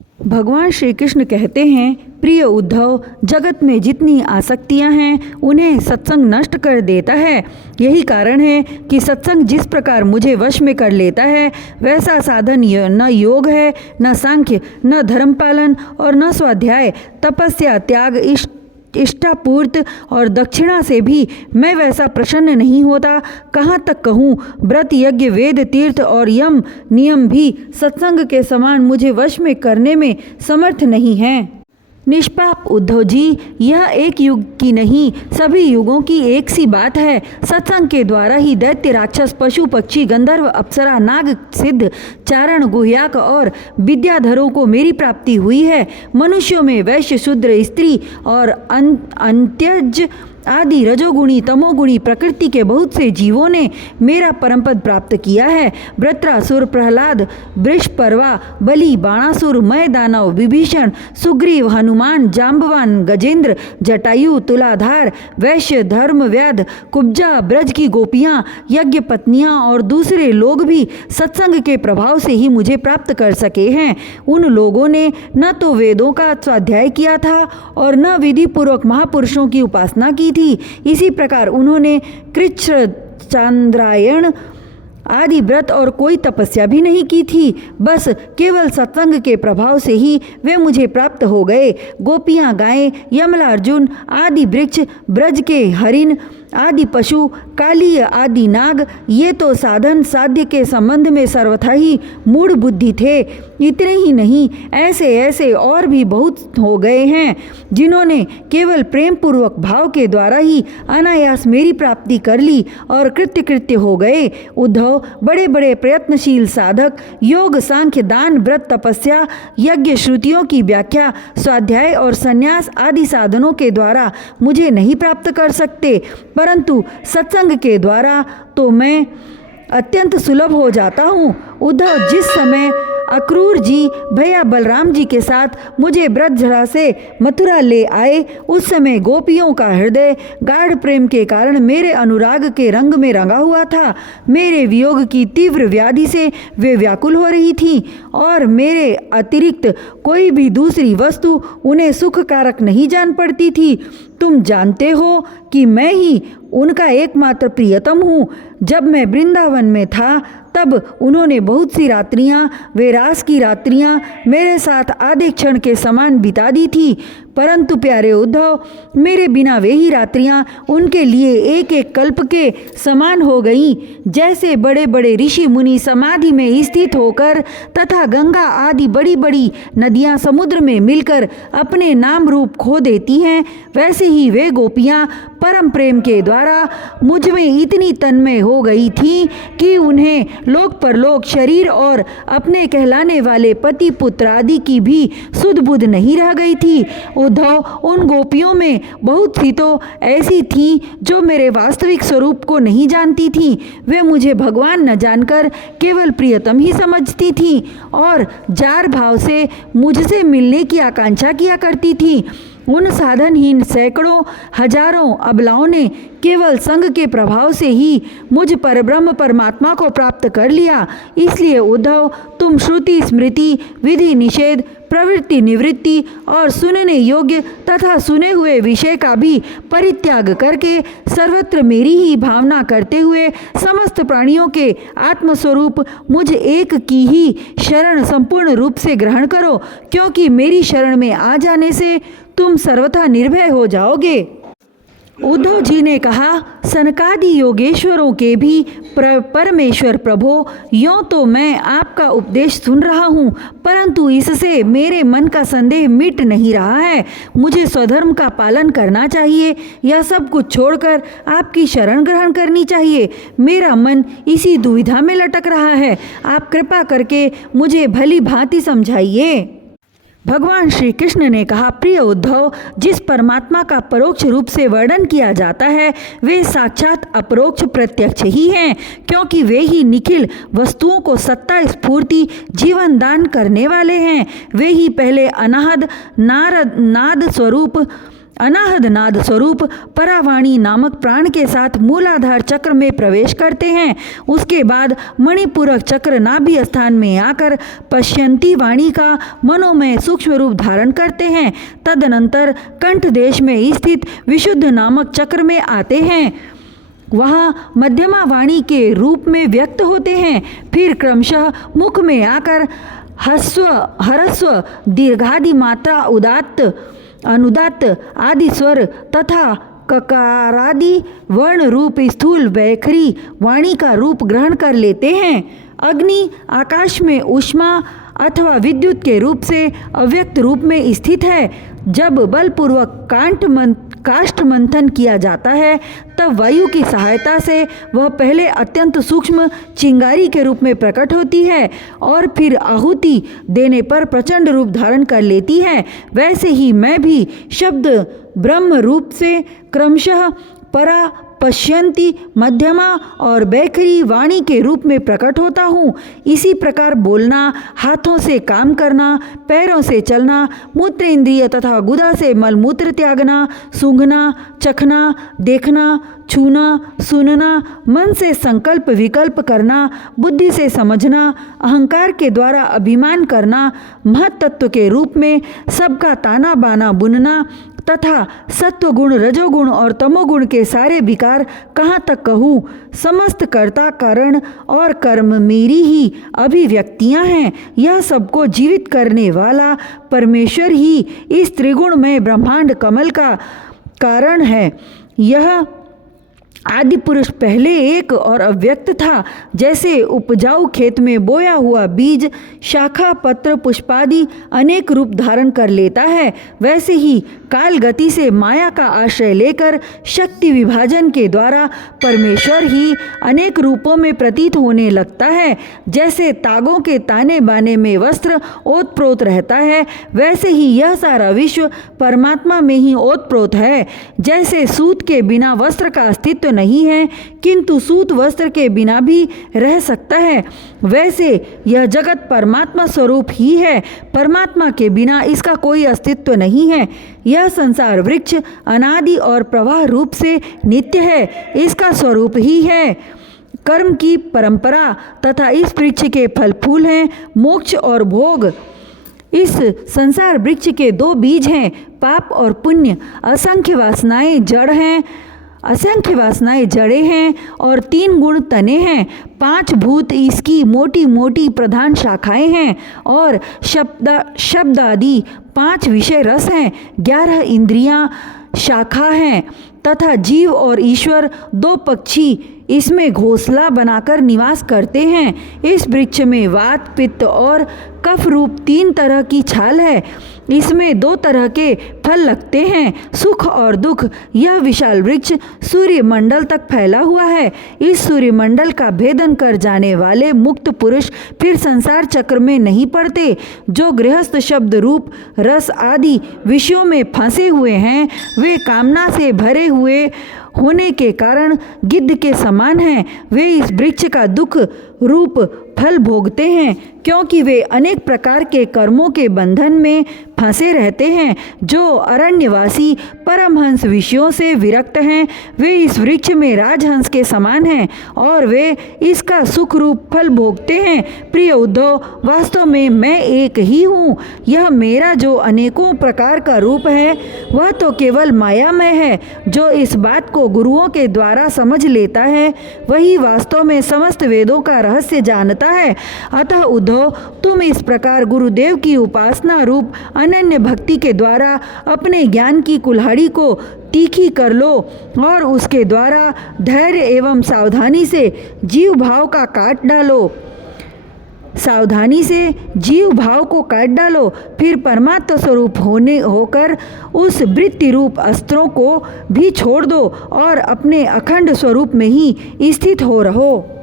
भगवान श्री कृष्ण कहते हैं, प्रिय उद्धव, जगत में जितनी आसक्तियां हैं उन्हें सत्संग नष्ट कर देता है। यही कारण है कि सत्संग जिस प्रकार मुझे वश में कर लेता है वैसा साधन न योग है, न सांख्य, न धर्म पालन और न स्वाध्याय, तपस्या, त्याग, इष्टापूर्त और दक्षिणा से भी मैं वैसा प्रसन्न नहीं होता। कहाँ तक कहूँ, व्रत, यज्ञ, वेद, तीर्थ और यम नियम भी सत्संग के समान मुझे वश में करने में समर्थ नहीं हैं। निष्पाप उद्धव जी, यह एक युग की नहीं, सभी युगों की एक सी बात है। सत्संग के द्वारा ही दैत्य, राक्षस, पशु, पक्षी, गंधर्व, अप्सरा, नाग, सिद्ध, चारण, गुह्याक और विद्याधरों को मेरी प्राप्ति हुई है। मनुष्यों में वैश्य, शूद्र, स्त्री और अंत्यज आदि रजोगुणी, तमोगुणी प्रकृति के बहुत से जीवों ने मेरा परमपद प्राप्त किया है। वृत्रासुर, प्रहलाद, वृषपर्वा, बलि, बाणासुर, मय, दानव, विभीषण, सुग्रीव, हनुमान, जाम्बवान, गजेंद्र, जटायु, तुलाधार, वैश्य, धर्मव्याध, कुब्जा, ब्रज की गोपियाँ, यज्ञ पत्नियाँ और दूसरे लोग भी सत्संग के प्रभाव से ही मुझे प्राप्त कर सके हैं। उन लोगों ने न तो वेदों का स्वाध्याय किया था और न विधि पूर्वक महापुरुषों की उपासना की थी। इसी प्रकार उन्होंने कृच्छ्र, चांद्रायण आदि व्रत और कोई तपस्या भी नहीं की थी। बस केवल सत्संग के प्रभाव से ही वे मुझे प्राप्त हो गए। गोपियाँ, गायें, यमलार्जुन आदि वृक्ष, ब्रज के हरिण आदि पशु, कालीय आदि नाग, ये तो साधन साध्य के संबंध में सर्वथा ही मूढ़ बुद्धि थे। इतने ही नहीं, ऐसे ऐसे और भी बहुत हो गए हैं जिन्होंने केवल प्रेम पूर्वक भाव के द्वारा ही अनायास मेरी प्राप्ति कर ली और कृत्य हो गए। उद्धव, बड़े बड़े प्रयत्नशील साधक योग, सांख्य, दान, व्रत, तपस्या, यज्ञ, श्रुतियों की व्याख्या, स्वाध्याय और संन्यास आदि साधनों के द्वारा मुझे नहीं प्राप्त कर सकते, परंतु सत्संग के द्वारा तो मैं अत्यंत सुलभ हो जाता हूँ। उद्धव, जिस समय अक्रूर जी भैया बलराम जी के साथ मुझे ब्रजधरा से मथुरा ले आए, उस समय गोपियों का हृदय गाढ़ प्रेम के कारण मेरे अनुराग के रंग में रंगा हुआ था। मेरे वियोग की तीव्र व्याधि से वे व्याकुल हो रही थीं और मेरे अतिरिक्त कोई भी दूसरी वस्तु उन्हें सुखकारक नहीं जान पड़ती थी। तुम जानते हो कि मैं ही उनका एकमात्र प्रियतम हूँ। जब मैं वृंदावन में था तब उन्होंने बहुत सी रात्रियाँ, वे रास की रात्रियाँ मेरे साथ आधे क्षण के समान बिता दी थी, परंतु प्यारे उद्धव, मेरे बिना वे ही रात्रियाँ उनके लिए एक एक कल्प के समान हो गईं। जैसे बड़े बड़े ऋषि मुनि समाधि में स्थित होकर तथा गंगा आदि बड़ी बड़ी नदियाँ समुद्र में मिलकर अपने नाम रूप खो देती हैं, वैसे ही वे गोपियाँ परम प्रेम के द्वारा मुझ में इतनी तन्मय हो गई थीं कि उन्हें लोक परलोक, शरीर और अपने कहलाने वाले पति पुत्र आदि की भी सुध बुध नहीं रह गई थी। उद्धव, उन गोपियों में बहुत सी तो ऐसी थीं जो मेरे वास्तविक स्वरूप को नहीं जानती थीं। वे मुझे भगवान न जानकर केवल प्रियतम ही समझती थीं और जार भाव से मुझसे मिलने की आकांक्षा किया करती थीं। उन साधनहीन सैकड़ों हजारों अबलाओं ने केवल संग के प्रभाव से ही मुझ परब्रह्म परमात्मा को प्राप्त कर लिया। इसलिए उद्धव, तुम श्रुति, स्मृति, विधि, निषेध, प्रवृत्ति, निवृत्ति और सुनने योग्य तथा सुने हुए विषय का भी परित्याग करके सर्वत्र मेरी ही भावना करते हुए समस्त प्राणियों के आत्मस्वरूप मुझ एक की ही शरण संपूर्ण रूप से ग्रहण करो, क्योंकि मेरी शरण में आ जाने से तुम सर्वथा निर्भय हो जाओगे। उद्धव जी ने कहा, सनकादि योगेश्वरों के भी परमेश्वर प्रभो, यों तो मैं आपका उपदेश सुन रहा हूँ, परंतु इससे मेरे मन का संदेह मिट नहीं रहा है। मुझे स्वधर्म का पालन करना चाहिए या सब कुछ छोड़कर आपकी शरण ग्रहण करनी चाहिए। मेरा मन इसी दुविधा में लटक रहा है। आप कृपा करके मुझे भली भांति समझाइए। भगवान श्री कृष्ण ने कहा, प्रिय उद्धव, जिस परमात्मा का परोक्ष रूप से वर्णन किया जाता है वे साक्षात अपरोक्ष प्रत्यक्ष ही हैं, क्योंकि वे ही निखिल वस्तुओं को सत्ता, स्फूर्ति, जीवन दान करने वाले हैं। वे ही पहले अनाहद नाद स्वरूप अनाहद नाद स्वरूप परावाणी नामक प्राण के साथ मूलाधार चक्र में प्रवेश करते हैं। उसके बाद मणिपूरक चक्र नाभि स्थान में आकर पश्यंती वाणी का मनोमय सूक्ष्म रूप धारण करते हैं। तदनंतर कंठ देश में स्थित विशुद्ध नामक चक्र में आते हैं, वहाँ मध्यमा वाणी के रूप में व्यक्त होते हैं। फिर क्रमशः मुख में आकर हस्व, ह्रस्व, दीर्घादि मात्रा, उदात्त, अनुदात्त आदि स्वर तथा ककारादि वर्ण रूप स्थूल वैखरी वाणी का रूप ग्रहण कर लेते हैं। अग्नि आकाश में ऊष्मा अथवा विद्युत के रूप से अव्यक्त रूप में स्थित है। जब बलपूर्वक काष्ठ मंथन किया जाता है तब वायु की सहायता से वह पहले अत्यंत सूक्ष्म चिंगारी के रूप में प्रकट होती है और फिर आहुति देने पर प्रचंड रूप धारण कर लेती है। वैसे ही मैं भी शब्द ब्रह्म रूप से क्रमशः परा, पश्यंती, मध्यमा और बैखरी वाणी के रूप में प्रकट होता हूँ। इसी प्रकार बोलना, हाथों से काम करना, पैरों से चलना, मूत्र इंद्रिय तथा गुदा से मलमूत्र त्यागना, सूंघना, चखना, देखना, छूना, सुनना, मन से संकल्प विकल्प करना, बुद्धि से समझना, अहंकार के द्वारा अभिमान करना, महत्त्व के रूप में सबका ताना बाना बुनना तथा सत्वगुण, रजोगुण और तमोगुण के सारे विकार कहाँ तक कहूँ, समस्त कर्ता, कारण और कर्म मेरी ही अभिव्यक्तियाँ हैं। यह सबको जीवित करने वाला परमेश्वर ही इस त्रिगुण में ब्रह्मांड कमल का कारण है। यह आदि पुरुष पहले एक और अव्यक्त था। जैसे उपजाऊ खेत में बोया हुआ बीज शाखा, पत्र, पुष्पादि अनेक रूप धारण कर लेता है, वैसे ही काल गति से माया का आश्रय लेकर शक्ति विभाजन के द्वारा परमेश्वर ही अनेक रूपों में प्रतीत होने लगता है। जैसे तागों के ताने बाने में वस्त्र ओतप्रोत रहता है, वैसे ही यह सारा विश्व परमात्मा में ही ओतप्रोत है। जैसे सूत के बिना वस्त्र का अस्तित्व नहीं है किंतु सूत वस्त्र के बिना भी रह सकता है, वैसे यह जगत परमात्मा स्वरूप ही है। परमात्मा के बिना इसका कोई अस्तित्व नहीं है। यह संसार वृक्ष अनादि और प्रवाह रूप से नित्य है, इसका स्वरूप ही है। कर्म की परंपरा तथा इस वृक्ष के फल फूल हैं मोक्ष और भोग। इस संसार वृक्ष के दो बीज हैं, पाप और पुण्य। असंख्य वासनाएं जड़ें हैं और 3 गुण तने हैं। 5 भूत इसकी मोटी मोटी प्रधान शाखाएं हैं और शब्द आदि 5 विषय रस हैं। 11 इंद्रियां शाखा हैं तथा जीव और ईश्वर 2 पक्षी इसमें घोंसला बनाकर निवास करते हैं। इस वृक्ष में वात, पित्त और कफ रूप 3 तरह की छाल है। इसमें 2 तरह के फल लगते हैं, सुख और दुख। यह विशाल वृक्ष सूर्यमंडल तक फैला हुआ है। इस सूर्यमंडल का भेदन कर जाने वाले मुक्त पुरुष फिर संसार चक्र में नहीं पड़ते। जो गृहस्थ शब्द रूप रस आदि विषयों में फंसे हुए हैं, वे कामना से भरे हुए होने के कारण गिद्ध के समान हैं। वे इस वृक्ष का दुख रूप फल भोगते हैं क्योंकि वे अनेक प्रकार के कर्मों के बंधन में फंसे रहते हैं। जो अरण्यवासी परमहंस विषयों से विरक्त हैं, वे इस वृक्ष में राजहंस के समान हैं और वे इसका सुख रूप फल भोगते हैं। प्रिय उद्धव, वास्तव में मैं एक ही हूँ। यह मेरा जो अनेकों प्रकार का रूप है वह तो केवल मायामय है। जो इस बात को गुरुओं के द्वारा समझ लेता है वही वास्तव में समस्त वेदों का रहस्य जानता है। अतः उद्धव, तुम इस प्रकार गुरुदेव की उपासना रूप अनन्य भक्ति के द्वारा अपने ज्ञान की कुल्हाड़ी को तीखी कर लो और उसके द्वारा धैर्य एवं सावधानी से जीव भाव को काट डालो। फिर परमात्मा स्वरूप होकर उस वृत्ति रूप अस्त्रों को भी छोड़ दो और अपने अखंड स्वरूप में ही स्थित हो रहो।